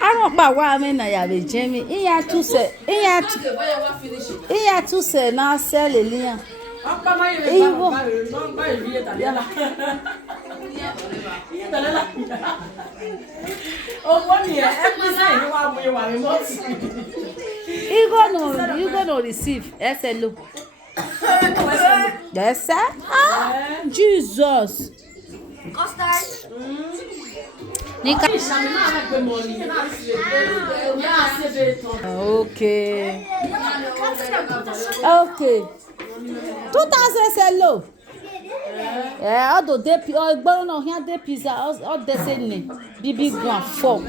I don't know why I mean I have a Jamie. In ya two say now sell Lilia. You gonna receive SLO. Yes, sir. Ah, Jesus. Okay. 2000 SLO. All the day, no here day pizza, all the same. Bibi go 4.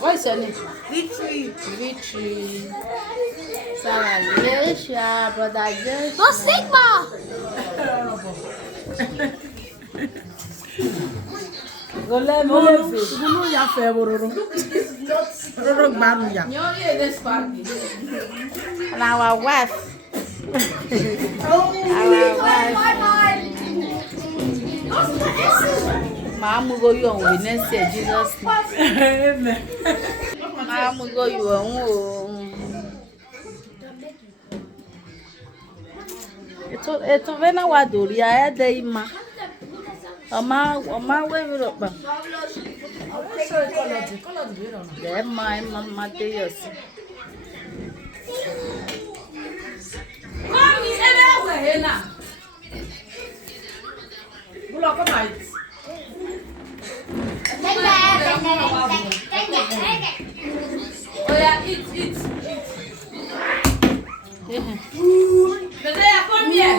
What's your name? Victory. Sarah, brother Joshua. No stigma. And our wife. Mama go you on witness Jesus. Amen. Mama go you on. Eto vena wadori ya de ima. Oma we mi ro pa. De ma de yo si. Come is everywhere now. Bulo come out. Oh yeah, eat. Come here.